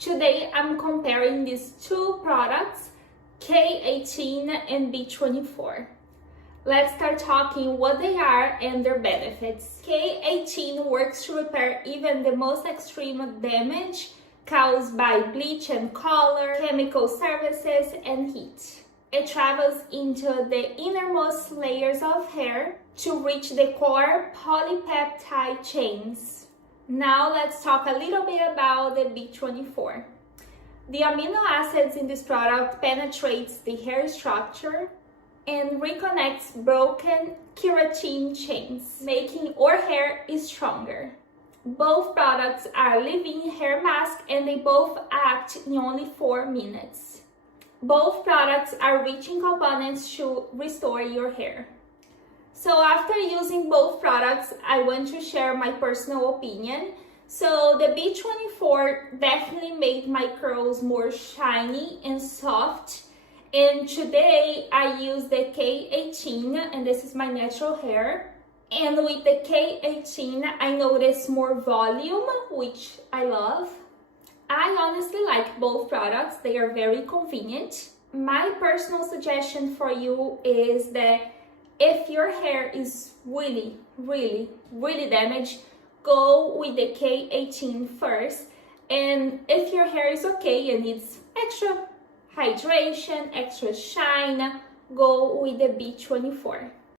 Today I'm comparing these two products, K18 and B24. Let's start talking what they are and their benefits. K18 works to repair even the most extreme damage caused by bleach and color, chemical services, and heat. It travels into the innermost layers of hair to reach the core polypeptide chains. Now let's talk a little bit about the B24. The amino acids in this product penetrates the hair structure and reconnects broken keratin chains, making our hair stronger. Both products are leave-in hair mask and they both act in only 4 minutes. Both products are rich in components to restore your hair. So after using both products, I want to share my personal opinion. So the B24 definitely made my curls more shiny and soft. And today I use the K18 and this is my natural hair. And with the K18, I notice more volume, which I love. I honestly like both products. They are very convenient. My personal suggestion for you is that if your hair is really damaged, go with the K18 first. And if your hair is okay and needs extra hydration, extra shine, go with the B24.